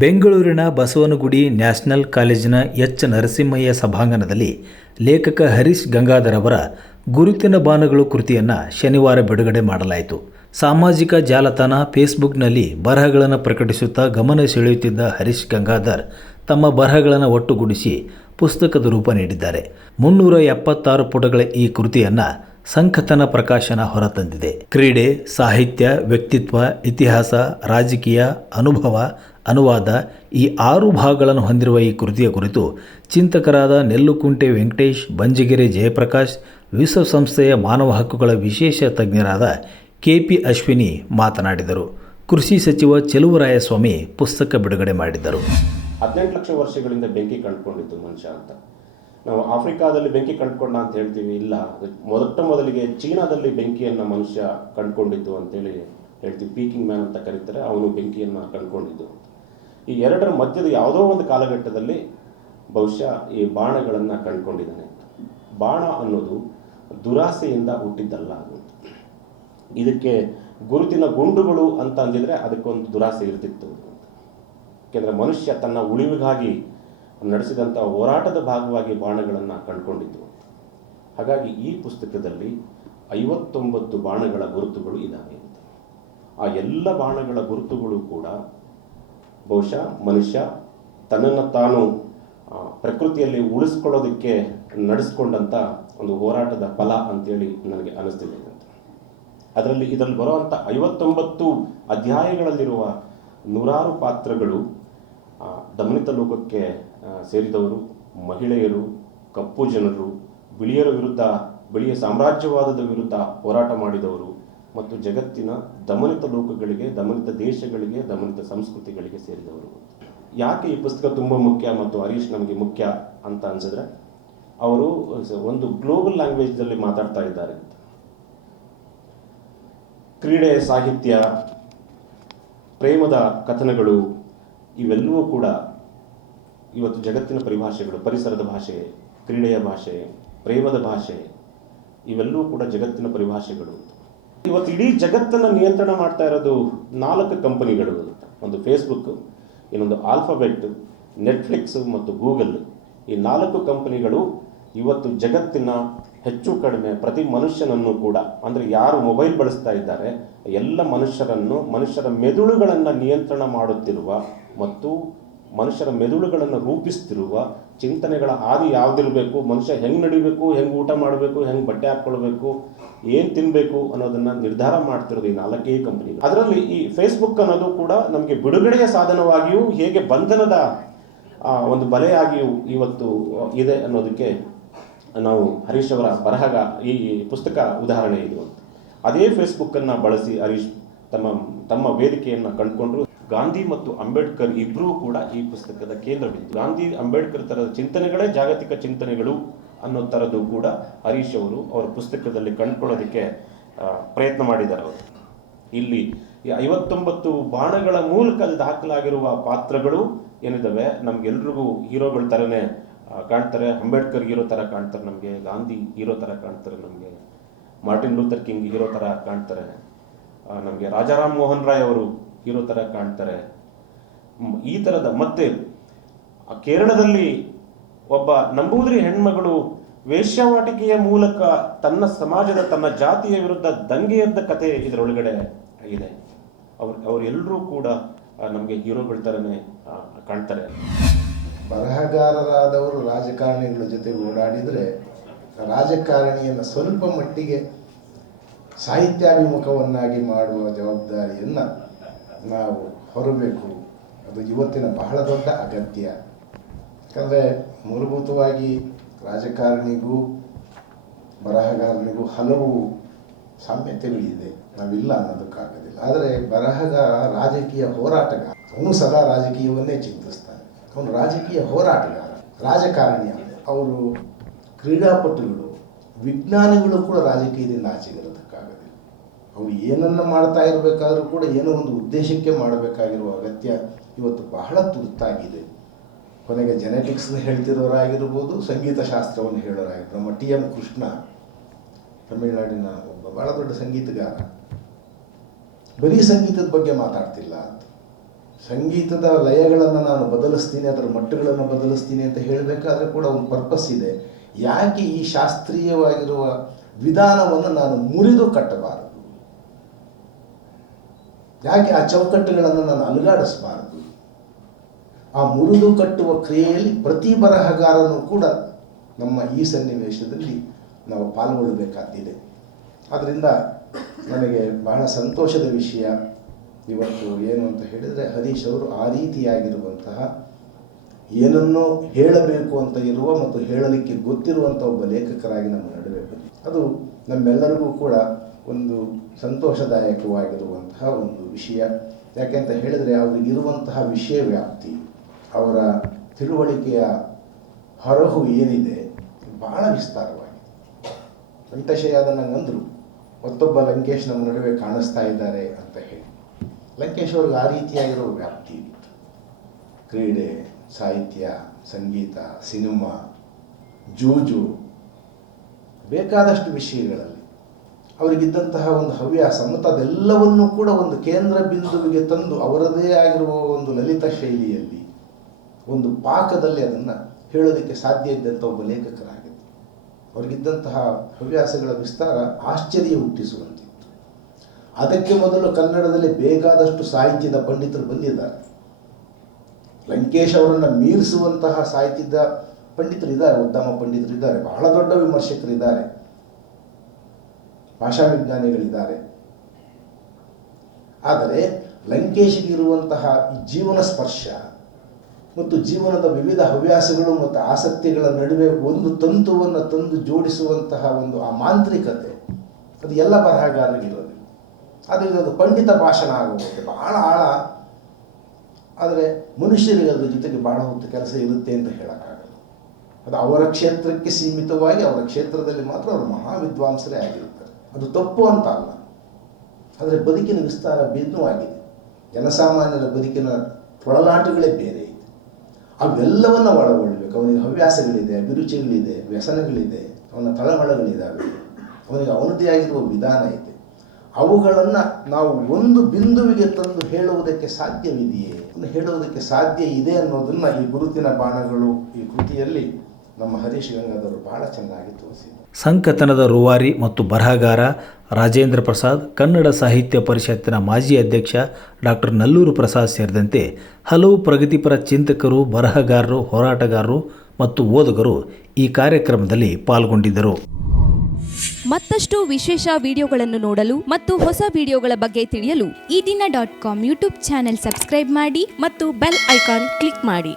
ಬೆಂಗಳೂರಿನ ಬಸವನಗುಡಿ ನ್ಯಾಷನಲ್ ಕಾಲೇಜಿನ ಎಚ್. ನರಸಿಂಹಯ್ಯ ಸಭಾಂಗಣದಲ್ಲಿ ಲೇಖಕ ಹರೀಶ್ ಗಂಗಾಧರ್ ಅವರ ಗುರುತಿನ ಬಾನಗಳು ಕೃತಿಯನ್ನು ಶನಿವಾರ ಬಿಡುಗಡೆ ಮಾಡಲಾಯಿತು. ಸಾಮಾಜಿಕ ಜಾಲತಾಣ ಫೇಸ್ಬುಕ್ನಲ್ಲಿ ಬರಹಗಳನ್ನು ಪ್ರಕಟಿಸುತ್ತಾ ಗಮನ ಸೆಳೆಯುತ್ತಿದ್ದ ಹರೀಶ್ ಗಂಗಾಧರ್ ತಮ್ಮ ಬರಹಗಳನ್ನು ಒಟ್ಟುಗೂಡಿಸಿ ಪುಸ್ತಕದ ರೂಪ ನೀಡಿದ್ದಾರೆ. ಮುನ್ನೂರ ಎಪ್ಪತ್ತಾರು ಪುಟಗಳ ಈ ಕೃತಿಯನ್ನು ಸಂಕಥನ ಪ್ರಕಾಶನ ಹೊರತಂದಿದೆ. ಕ್ರೀಡೆ, ಸಾಹಿತ್ಯ, ವ್ಯಕ್ತಿತ್ವ, ಇತಿಹಾಸ, ರಾಜಕೀಯ, ಅನುಭವ ಅನುವಾದ ಈ ಆರು ಭಾಗಗಳನ್ನು ಹೊಂದಿರುವ ಈ ಕೃತಿಯ ಕುರಿತು ಚಿಂತಕರಾದ ನೆಲ್ಲುಕುಂಟೆ ವೆಂಕಟೇಶ್, ಬಂಜಗೆರೆ ಜಯಪ್ರಕಾಶ್ ವಿಶ್ವಸಂಸ್ಥೆಯ ಮಾನವ ಹಕ್ಕುಗಳ ವಿಶೇಷ ತಜ್ಞರಾದ ಕೆ ಪಿ ಅಶ್ವಿನಿ ಮಾತನಾಡಿದರು. ಕೃಷಿ ಸಚಿವ ಚೆಲುವರಾಯಸ್ವಾಮಿ ಪುಸ್ತಕ ಬಿಡುಗಡೆ ಮಾಡಿದರು ಹದಿನೆಂಟು ಲಕ್ಷ ವರ್ಷಗಳಿಂದ ಬೆಂಕಿ ಕಂಡುಕೊಂಡಿತ್ತು ಮನುಷ್ಯ ಅಂತ. ನಾವು ಆಫ್ರಿಕಾದಲ್ಲಿ ಬೆಂಕಿ ಕಂಡುಕೊಂಡ ಅಂತ ಹೇಳ್ತೀವಿ, ಇಲ್ಲ. ಮೊದಟ ಮೊದಲಿಗೆ ಚೀನಾದಲ್ಲಿ ಬೆಂಕಿಯನ್ನು ಮನುಷ್ಯ ಕಂಡುಕೊಂಡಿದ್ದು ಅಂತೇಳಿ ಹೇಳ್ತೀವಿ. ಪೀಕಿಂಗ್ ಮ್ಯಾನ್ ಅಂತ ಕರೀತಾರೆ, ಅವನು ಬೆಂಕಿಯನ್ನು ಕಂಡುಕೊಂಡಿದ್ದು ಈ ಎರಡರ ಮಧ್ಯದ ಯಾವುದೋ ಒಂದು ಕಾಲಘಟ್ಟದಲ್ಲಿ ಬಹುಶಃ ಈ ಬಾಣಗಳನ್ನು ಕಂಡುಕೊಂಡಿದ್ದಾನೆ. ಬಾಣ ಅನ್ನೋದು ದುರಾಸೆಯಿಂದ ಹುಟ್ಟಿದ್ದಲ್ಲ ಅದು. ಇದಕ್ಕೆ ಗುರುತಿನ ಗುಂಡುಗಳು ಅಂತ ಅಂದಿದ್ರೆ ಅದಕ್ಕೊಂದು ದುರಾಸೆ ಇರ್ತಿತ್ತು. ಯಾಕೆಂದರೆ ಮನುಷ್ಯ ತನ್ನ ಉಳಿವಿಗಾಗಿ ನಡೆಸಿದಂಥ ಹೋರಾಟದ ಭಾಗವಾಗಿ ಬಾಣಗಳನ್ನು ಕಂಡುಕೊಂಡಿದ್ದು. ಹಾಗಾಗಿ ಈ ಪುಸ್ತಕದಲ್ಲಿ ಐವತ್ತೊಂಬತ್ತು ಬಾಣಗಳ ಗುರುತುಗಳು ಇದ್ದಾವೆ. ಆ ಎಲ್ಲ ಬಾಣಗಳ ಗುರುತುಗಳು ಕೂಡ ಬಹುಶಃ ಮನುಷ್ಯ ತನ್ನನ್ನು ತಾನು ಪ್ರಕೃತಿಯಲ್ಲಿ ಉಳಿಸ್ಕೊಳ್ಳೋದಕ್ಕೆ ನಡೆಸ್ಕೊಂಡಂಥ ಒಂದು ಹೋರಾಟದ ಫಲ ಅಂತೇಳಿ ನನಗೆ ಅನಿಸ್ತಿದೆ ಅದರಲ್ಲಿ ಇದರಲ್ಲಿ ಬರುವಂಥ ಐವತ್ತೊಂಬತ್ತು ಅಧ್ಯಾಯಗಳಲ್ಲಿರುವ ನೂರಾರು ಪಾತ್ರಗಳು ದಮನಿತ ಲೋಕಕ್ಕೆ ಸೇರಿದವರು, ಮಹಿಳೆಯರು, ಕಪ್ಪು ಜನರು, ಬಿಳಿಯರ ವಿರುದ್ಧ, ಬಿಳಿಯ ಸಾಮ್ರಾಜ್ಯವಾದದ ವಿರುದ್ಧ ಹೋರಾಟ ಮಾಡಿದವರು ಮತ್ತು ಜಗತ್ತಿನ ದಮನಿತ ಲೋಕಗಳಿಗೆ, ದಮನಿತ ದೇಶಗಳಿಗೆ, ದಮನಿತ ಸಂಸ್ಕೃತಿಗಳಿಗೆ ಸೇರಿದವರು. ಯಾಕೆ ಈ ಪುಸ್ತಕ ತುಂಬ ಮುಖ್ಯ ಮತ್ತು ಹರೀಶ್ ನಮಗೆ ಮುಖ್ಯ ಅಂತ ಅನ್ಸಿದ್ರೆ, ಅವರು ಒಂದು ಗ್ಲೋಬಲ್ ಲ್ಯಾಂಗ್ವೇಜ್ನಲ್ಲಿ ಮಾತಾಡ್ತಾ ಇದ್ದಾರೆ. ಕ್ರೀಡೆ, ಸಾಹಿತ್ಯ, ಪ್ರೇಮದ ಕಥನಗಳು ಇವೆಲ್ಲವೂ ಕೂಡ ಇವತ್ತು ಜಗತ್ತಿನ ಪರಿಭಾಷೆಗಳು, ಪರಿಸರದ ಭಾಷೆ, ಕ್ರೀಡೆಯ ಭಾಷೆ, ಪ್ರೇಮದ ಭಾಷೆ, ಇವೆಲ್ಲವೂ ಕೂಡ ಜಗತ್ತಿನ ಪರಿಭಾಷೆಗಳು. ಇವತ್ತು ಇಡೀ ಜಗತ್ತನ್ನು ನಿಯಂತ್ರಣ ಮಾಡ್ತಾ ಇರೋದು ನಾಲ್ಕು ಕಂಪನಿಗಳು ಒಂದು ಫೇಸ್ಬುಕ್ ಇನ್ನೊಂದು ಆಲ್ಫಾಬೆಟ್ ನೆಟ್ಫ್ಲಿಕ್ಸ್ ಮತ್ತು ಗೂಗಲ್ ಈ ನಾಲ್ಕು ಕಂಪನಿಗಳು ಇವತ್ತು ಜಗತ್ತಿನ ಹೆಚ್ಚು ಕಡಿಮೆ ಪ್ರತಿ ಮನುಷ್ಯನನ್ನು ಕೂಡ, ಅಂದರೆ ಯಾರು ಮೊಬೈಲ್ ಬಳಸ್ತಾ ಇದ್ದಾರೆ, ಎಲ್ಲ ಮನುಷ್ಯರನ್ನು, ಮನುಷ್ಯರ ಮೆದುಳುಗಳನ್ನು ನಿಯಂತ್ರಣ ಮಾಡುತ್ತಿರುವ ಮತ್ತು ಮನುಷ್ಯರ ಮೆದುಳುಗಳನ್ನು ರೂಪಿಸ್ತಿರುವ ಚಿಂತನೆಗಳ ಆದಿ ಯಾವ್ದಿರಬೇಕು, ಮನುಷ್ಯ ಹೆಂಗೆ ನಡಿಬೇಕು, ಹೆಂಗೆ ಊಟ ಮಾಡಬೇಕು, ಹೆಂಗೆ ಬಟ್ಟೆ ಹಾಕ್ಕೊಳ್ಬೇಕು, ಏನು ತಿನ್ನಬೇಕು ಅನ್ನೋದನ್ನ ನಿರ್ಧಾರ ಮಾಡ್ತಿರೋದು ಈ ನಾಲ್ಕೇ ಕಂಪನಿ ಅದರಲ್ಲಿ ಈ ಫೇಸ್ಬುಕ್ ಅನ್ನೋದು ಕೂಡ ನಮಗೆ ಬಿಡುಗಡೆಯ ಸಾಧನವಾಗಿಯೂ ಹೇಗೆ ಬಂಧನದ ಒಂದು ಬಲೆಯಾಗಿಯೂ ಇವತ್ತು ಇದೆ ಅನ್ನೋದಕ್ಕೆ ನಾವು ಹರೀಶ್ ಅವರ ಬರಹಗ ಈ ಪುಸ್ತಕ ಉದಾಹರಣೆ ಇದು ಅದೇ ಫೇಸ್ಬುಕ್ಕನ್ನು ಬಳಸಿ ಹರೀಶ್ ತಮ್ಮ ತಮ್ಮ ವೇದಿಕೆಯನ್ನು ಕಂಡುಕೊಂಡ್ರು. ಗಾಂಧಿ ಮತ್ತು ಅಂಬೇಡ್ಕರ್ ಇಬ್ಬರೂ ಕೂಡ ಈ ಪುಸ್ತಕದ ಕೇಂದ್ರಬಿಂದು. ಗಾಂಧಿ, ಅಂಬೇಡ್ಕರ್ ತರದ ಚಿಂತನೆಗಳೇ ಜಾಗತಿಕ ಚಿಂತನೆಗಳು ಅನ್ನೋ ಥರದ್ದು ಕೂಡ ಹರೀಶ್ ಅವರು ಅವರ ಪುಸ್ತಕದಲ್ಲಿ ಕಂಡುಕೊಳ್ಳೋದಕ್ಕೆ ಪ್ರಯತ್ನ ಮಾಡಿದ್ದಾರೆ ಅವರು. ಇಲ್ಲಿ ಐವತ್ತೊಂಬತ್ತು ಬಾಣಗಳ ಮೂಲಕ ಅಲ್ಲಿ ದಾಖಲಾಗಿರುವ ಪಾತ್ರಗಳು ಏನಿದ್ದಾವೆ, ನಮ್ಗೆಲ್ರಿಗೂ ಹೀರೋಗಳ ಥರನೇ ಕಾಣ್ತಾರೆ. ಅಂಬೇಡ್ಕರ್ ಹೀರೋ ಥರ ಕಾಣ್ತಾರೆ ನಮಗೆ, ಗಾಂಧಿ ಹೀರೋ ಥರ ಕಾಣ್ತಾರೆ ನಮಗೆ, ಮಾರ್ಟಿನ್ ಲೂಥರ್ ಕಿಂಗ್ ಹೀರೋ ಥರ ಕಾಣ್ತಾರೆ ನಮಗೆ ರಾಜಾರಾಮ್ ಮೋಹನ್ ರಾಯ್ ಅವರು ಹೀರೋ ಥರ ಕಾಣ್ತಾರೆ. ಈ ಥರದ ಮತ್ತೆ ಕೇರಳದಲ್ಲಿ ಒಬ್ಬ ನಂಬೂದ್ರಿ ಹೆಣ್ಮಗಳು ವೇಶ್ಯಾವಾಟಿಕೆಯ ಮೂಲಕ ತನ್ನ ಸಮಾಜದ, ತನ್ನ ಜಾತಿಯ ವಿರುದ್ಧ ದಂಗೆ ಎದ್ದ ಕತೆ ಇದರೊಳಗಡೆ ಇದೆ. ಅವ್ರು ಅವರೆಲ್ಲರೂ ಕೂಡ ನಮಗೆ ಹೀರೋಗಳ ಥರನೇ ಕಾಣ್ತಾರೆ. ಬರಹಗಾರರಾದವರು ರಾಜಕಾರಣಿಗಳ ಜೊತೆ ಓಡಾಡಿದರೆ ರಾಜಕಾರಣಿಯನ್ನು ಸ್ವಲ್ಪ ಮಟ್ಟಿಗೆ ಸಾಹಿತ್ಯಾಭಿಮುಖವನ್ನಾಗಿ ಮಾಡುವ ಜವಾಬ್ದಾರಿಯನ್ನು ನಾವು ಹೊರಬೇಕು. ಅದು ಇವತ್ತಿನ ಬಹಳ ದೊಡ್ಡ ಅಗತ್ಯ. ಯಾಕಂದರೆ ಮೂಲಭೂತವಾಗಿ ರಾಜಕಾರಣಿಗೂ, ಬರಹಗಾರನಿಗೂ ಹಲವು ಸಾಮ್ಯತೆಗಳಿದೆ. ನಾವಿಲ್ಲ ಅನ್ನೋದಕ್ಕಾಗೋದಿಲ್ಲ. ಆದರೆ ಬರಹಗಾರ ರಾಜಕೀಯ ಹೋರಾಟಗಾರ. ಅವನು ಸದಾ ರಾಜಕೀಯವನ್ನೇ ಚಿಂತಿಸ್ತಾನೆ. ಅವನು ರಾಜಕೀಯ ಹೋರಾಟಗಾರ ರಾಜಕಾರಣಿ. ಅವರು ಕ್ರೀಡಾಪಟುಗಳು, ವಿಜ್ಞಾನಿಗಳು ಕೂಡ ರಾಜಕೀಯದಿಂದ ಆಚೆಗಿರೋದಕ್ಕಾಗೋದಿಲ್ಲ ಅವರು ಏನನ್ನು ಮಾಡ್ತಾ ಇರಬೇಕಾದ್ರೂ ಕೂಡ ಏನೋ ಒಂದು ಉದ್ದೇಶಕ್ಕೆ ಮಾಡಬೇಕಾಗಿರುವ ಅಗತ್ಯ ಇವತ್ತು ಬಹಳ ತುರ್ತಾಗಿದೆ. ಕೊನೆಗೆ ಜೆನೆಟಿಕ್ಸ್ ಹೇಳ್ತಿರೋರಾಗಿರ್ಬೋದು ಸಂಗೀತ ಶಾಸ್ತ್ರವನ್ನು ಹೇಳೋರಾಗಿರ್ಬೋದು. ನಮ್ಮ ಟಿ ಎಂ ಕೃಷ್ಣ, ತಮಿಳುನಾಡಿನ ಒಬ್ಬ ಬಹಳ ದೊಡ್ಡ ಸಂಗೀತಗಾರ. ಬರೀ ಸಂಗೀತದ ಬಗ್ಗೆ ಮಾತಾಡ್ತಿಲ್ಲ ಅಂತ. ಸಂಗೀತದ ಲಯಗಳನ್ನು ನಾನು ಬದಲಿಸ್ತೀನಿ, ಅದರ ಮಟ್ಟಗಳನ್ನು ಬದಲಿಸ್ತೀನಿ ಅಂತ ಹೇಳಬೇಕಾದ್ರೆ ಕೂಡ ಒಂದು ಪರ್ಪಸ್ ಇದೆ. ಯಾಕೆ ಈ ಶಾಸ್ತ್ರೀಯವಾಗಿರುವ ವಿಧಾನವನ್ನು ನಾನು ಮುರಿದು ಕಟ್ಟಬಾರದು? ಯಾಕೆ ಆ ಚೌಕಟ್ಟುಗಳನ್ನು ನಾನು ಅಲುಗಾಡಿಸಬಾರದು? ಆ ಮುರಿದು ಕಟ್ಟುವ ಕ್ರಿಯೆಯಲ್ಲಿ ಪ್ರತಿ ಬರಹಗಾರನು ಕೂಡ ನಮ್ಮ ಈ ಸನ್ನಿವೇಶದಲ್ಲಿ ನಾವು ಪಾಲ್ಗೊಳ್ಳಬೇಕಾದ್ದಿದೆ ಆದ್ದರಿಂದ ನನಗೆ ಬಹಳ ಸಂತೋಷದ ವಿಷಯ ಇವತ್ತು ಏನು ಅಂತ ಹೇಳಿದರೆ, ಹರೀಶ್ ಅವರು ಆ ರೀತಿಯಾಗಿರುವಂತಹ ಏನನ್ನೋ ಹೇಳಬೇಕು ಅಂತ ಇರುವ ಮತ್ತು ಹೇಳಲಿಕ್ಕೆ ಗೊತ್ತಿರುವಂಥ ಒಬ್ಬ ಲೇಖಕರಾಗಿ ನಮ್ಮ ನಡುವೆ ಅದು ನಮ್ಮೆಲ್ಲರಿಗೂ ಕೂಡ ಒಂದು ಸಂತೋಷದಾಯಕವಾಗಿರುವಂತಹ ಒಂದು ವಿಷಯ. ಯಾಕೆಂತ ಹೇಳಿದರೆ ಅವರಿಗಿರುವಂತಹ ವಿಷಯ ವ್ಯಾಪ್ತಿ, ಅವರ ತಿಳುವಳಿಕೆಯ ಹೊರಹು ಏನಿದೆ, ಬಹಳ ವಿಸ್ತಾರವಾಗಿದೆ. ಅದನ್ನು ನಂದರು. ಮತ್ತೊಬ್ಬ ಲಂಕೇಶ್ ನಮ್ಮ ನಡುವೆ ಕಾಣಿಸ್ತಾ ಇದ್ದಾರೆ ಅಂತ ಹೇಳಿ. ಲಂಕೇಶ್ ಅವ್ರಿಗೆ ಆ ರೀತಿಯಾಗಿರೋ ವ್ಯಾಪ್ತಿ ಇತ್ತು. ಕ್ರೀಡೆ, ಸಾಹಿತ್ಯ, ಸಂಗೀತ, ಸಿನಿಮಾ, ಜೂಜು, ಬೇಕಾದಷ್ಟು ವಿಷಯಗಳಲ್ಲಿ. ಅವರಿಗಿದ್ದಂತಹ ಒಂದು ಹವ್ಯಾಸ ಮತ್ತು ಅದೆಲ್ಲವನ್ನು ಕೂಡ ಒಂದು ಕೇಂದ್ರ ಬಿಂದುವಿಗೆ ತಂದು ಅವರದೇ ಆಗಿರುವ ಒಂದು ಲಲಿತ ಶೈಲಿಯಲ್ಲಿ, ಒಂದು ಪಾಕದಲ್ಲಿ ಅದನ್ನು ಹೇಳೋದಕ್ಕೆ ಸಾಧ್ಯ ಇದ್ದಂಥ ಒಬ್ಬ ಲೇಖಕರಾಗಿದ್ದರು ಅವರಿಗಿದ್ದಂತಹ ಹವ್ಯಾಸಗಳ ವಿಸ್ತಾರ ಆಶ್ಚರ್ಯ ಹುಟ್ಟಿಸುವಂತಿತ್ತು. ಅದಕ್ಕೆ ಮೊದಲು ಕನ್ನಡದಲ್ಲಿ ಬೇಕಾದಷ್ಟು ಸಾಹಿತ್ಯದ ಪಂಡಿತರು ಬಂದಿದ್ದಾರೆ. ಲಂಕೇಶ್ ಅವರನ್ನು ಮೀರಿಸುವಂತಹ ಸಾಹಿತ್ಯದ ಪಂಡಿತರು ಇದ್ದಾರೆ ಉತ್ತಮ ಪಂಡಿತರು ಇದ್ದಾರೆ ಬಹಳ ದೊಡ್ಡ ವಿಮರ್ಶಕರು ಇದ್ದಾರೆ ಭಾಷಾ ವಿಜ್ಞಾನಿಗಳಿದ್ದಾರೆ ಆದರೆ ಲಂಕೇಶಿಗಿರುವಂತಹ ಈ ಜೀವನ ಸ್ಪರ್ಶ ಮತ್ತು ಜೀವನದ ವಿವಿಧ ಹವ್ಯಾಸಗಳು ಮತ್ತು ಆಸಕ್ತಿಗಳ ನಡುವೆ ಒಂದು ತಂತುವನ್ನು ತಂದು ಜೋಡಿಸುವಂತಹ ಒಂದು ಆ ಮಾಂತ್ರಿಕತೆ, ಅದು ಎಲ್ಲ ಬರಹಗಾರರಿಗಿರೋದು. ಅದರಿಂದ ಅದು ಪಂಡಿತ ಭಾಷಣ ಆಗುತ್ತೆ ಬಹಳ ಆಳ. ಆದರೆ ಮನುಷ್ಯರಿಗೆ ಅದ್ರ ಜೊತೆಗೆ ಬಹಳ ಹೊತ್ತು ಕೆಲಸ ಇರುತ್ತೆ ಅಂತ ಹೇಳೋಕ್ಕಾಗಲ್ಲ. ಅದು ಅವರ ಕ್ಷೇತ್ರಕ್ಕೆ ಸೀಮಿತವಾಗಿ ಅವರ ಕ್ಷೇತ್ರದಲ್ಲಿ ಮಾತ್ರ ಅವರು ಮಹಾವಿದ್ವಾಂಸರೇ ಆಗಿರ್ತಾರೆ ಅದು ತಪ್ಪು ಅಂತ ಅಲ್ಲ ಆದರೆ ಬದುಕಿನ ವಿಸ್ತಾರ ಭಿನ್ನವಾಗಿದೆ. ಜನಸಾಮಾನ್ಯರ ಬದುಕಿನ ತೊಳಲಾಟಗಳೇ ಬೇರೆ ಇದೆ. ಅವೆಲ್ಲವನ್ನು ಒಳಗೊಳ್ಳಬೇಕು ಅವನಿಗೆ ಹವ್ಯಾಸಗಳಿದೆ, ಅಭಿರುಚಿಗಳಿದೆ, ವ್ಯಸನಗಳಿದೆ, ಅವನ ತಳಮಳಗಳಿದ್ದಾವೆ ಅವನಿಗೆ ಅವನದೇ ಆಗಿರುವ ವಿಧಾನ ಇದೆ. ಅವುಗಳನ್ನು ನಾವು ಒಂದು ಬಿಂದುವಿಗೆ ತಂದು ಹೇಳುವುದಕ್ಕೆ ಸಾಧ್ಯವಿದೆಯೇ? ಹೇಳುವುದಕ್ಕೆ ಸಾಧ್ಯ ಇದೆ ಅನ್ನೋದನ್ನು ಈ ಗುರುತಿನ ಬಾಣಗಳು ಈ ಕೃತಿಯಲ್ಲಿ ನಮ್ಮ ಹರೀಶ್ ಗಂಗಾಧವರು ಬಹಳ ಚೆನ್ನಾಗಿ ತೋರಿಸಿದ್ದಾರೆ ಸಂಕಥನದ ರೂವಾರಿ ಮತ್ತು ಬರಹಗಾರ ರಾಜೇಂದ್ರ ಪ್ರಸಾದ್ ಕನ್ನಡ ಸಾಹಿತ್ಯ ಪರಿಷತ್ತಿನ ಮಾಜಿ ಅಧ್ಯಕ್ಷ ಡಾಕ್ಟರ್ ನಲ್ಲೂರು ಪ್ರಸಾದ್ ಸೇರಿದಂತೆ ಹಲವು ಪ್ರಗತಿಪರ ಚಿಂತಕರು ಬರಹಗಾರರು ಹೋರಾಟಗಾರರು ಮತ್ತು ಓದುಗರು ಈ ಕಾರ್ಯಕ್ರಮದಲ್ಲಿ ಪಾಲ್ಗೊಂಡಿದ್ದರು. ಮತ್ತಷ್ಟು ವಿಶೇಷ ವಿಡಿಯೋಗಳನ್ನು ನೋಡಲು ಮತ್ತು ಹೊಸ ವಿಡಿಯೋಗಳ ಬಗ್ಗೆ ತಿಳಿಯಲು Ee Dina dot com YouTube channel subscribe ಮಾಡಿ ಮತ್ತು ಬೆಲ್ ಐಕಾನ್ ಕ್ಲಿಕ್ ಮಾಡಿ.